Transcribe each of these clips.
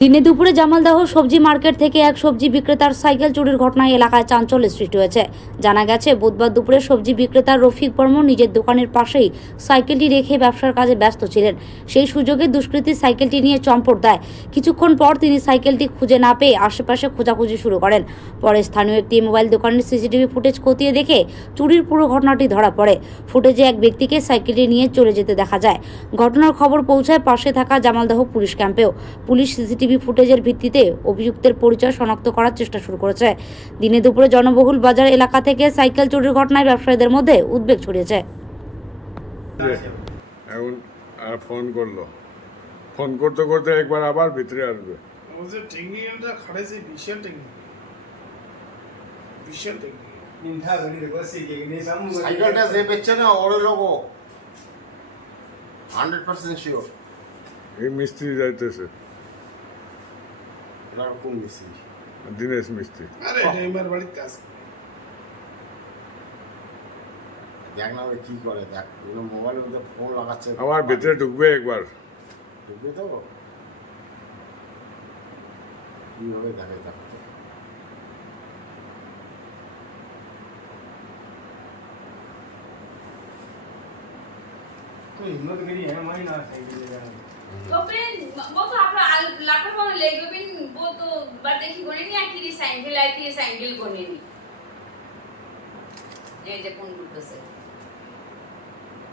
দিনে দুপুরে জামালদহ সবজি মার্কেট থেকে এক সবজি বিক্রেতার সাইকেল চুরির ঘটনায় এলাকায় চাঞ্চল্যের সৃষ্টি হয়েছে। জানা গেছে, বুধবার দুপুরে সবজি বিক্রেতা রফিক বর্মন নিজের দোকানের পাশেই সাইকেলটি রেখে ব্যবসার কাজে ব্যস্ত ছিলেন। সেই সুযোগে দুষ্কৃতী সাইকেলটি নিয়ে চম্পট দেয়। কিছুক্ষণ পর তিনি সাইকেলটি খুঁজে না পেয়ে আশেপাশে খোঁজাখুঁজি শুরু করেন। পরে স্থানীয় একটি মোবাইল দোকানের সিসিটিভি ফুটেজ খতিয়ে দেখে চুরির পুরো ঘটনাটি ধরা পড়ে। ফুটেজে এক ব্যক্তিকে সাইকেলটি নিয়ে চলে যেতে দেখা যায়। ঘটনার খবর পৌঁছায় পাশে থাকা জামালদহ পুলিশ ক্যাম্পেও। পুলিশ সিসিটিভি ফুটেজের ভিত্তিতে অভিযুক্তের পরিচয় শনাক্ত করার চেষ্টা শুরু করেছে। দিনে দুপুরে জনবহুল বাজার এলাকা থেকে সাইকেল চুরির ঘটনায় ব্যবসায়ীদের মধ্যে উদ্বেগ ছড়িয়েছে। এখন আর ফোন করলো, ফোন করতে করতে একবার আবার ভিতরে আসবে। টেকনিক্যালটা খাটাইছে, বিশাল টেকনিক, বিশাল টেকনিক। সাইকেলটা যে বেচছে না ওর লোগো 100% শিওর। এই মিস্ত্রি যাইতেছে, এটা কোন মিস্ত্রি? দিনেশ মিস্ত্রি। আরে এটা আমার বাড়ির কাজ। দেখ না ওই কি করে, দেখ মোবাইলের মধ্যে ফোন লাগাচ্ছে। আমার ভিতরে ঢুকবে একবার। ঢুকবে তো কিভাবে দেখে, দেখো তো। हिम्मत करी है हमारी ना साइकिल ले जाने की। तो फिर वो तो आप लापरवाही ले गए, फिर वो तो बात देखी कोने नहीं आखिरी साइकिल कोने नहीं ये जे फोन করতেছে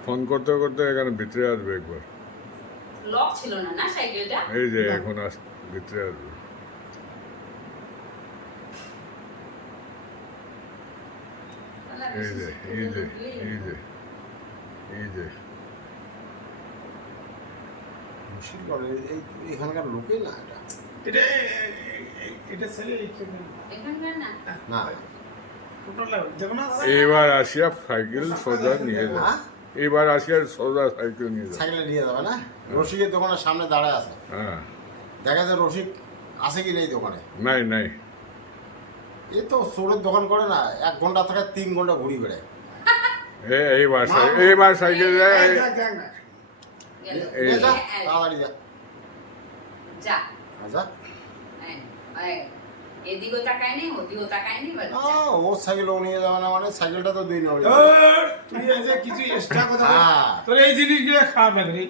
ফোন করতে করতে এখানে ভিতরে আসবে একবার। লক ছিল না না সাইকেলটা। এই যে এখন ভিতরে আসবে। এই যে এই যে এই যে এই যে মুশকিল করে এই এখানকার লোকেই না এটা। এটা এটা ছেলে এখানকার না না টোটাল দেখো না। এবার আসিয়া সাইকেল সোজা নিয়ে যায়। এবার আসিয়া সোজা সাইকেল নিয়ে যায়। সাইকেলে নিয়ে যাবে না, রসিকের দোকানের সামনে দাঁড়ায় আছে। হ্যাঁ, দেখা যায় রসিক আছে কি নেই দোকানে। নাই নাই, এই তো চোরের দোকান করে না, 1 ঘন্টা থেকে 3 ঘন্টা ঘুরি বেড়ায়। এইবার সাইকেল যায়। দেখ না গেল এই যা তাড়াতাড়ি যা যা যা। এই এদিকেও তাকায় নেই ওদিকেও তাকায় নেই বাস ও সাইকেল ও নিয়ে যাবে না, মানে সাইকেলটা তো দুই নেওয়া। তুই এই যে কিছু এক্সট্রা কথা হ্যাঁ। তোর এই জিনিসগুলো খারাপ লাগে রে।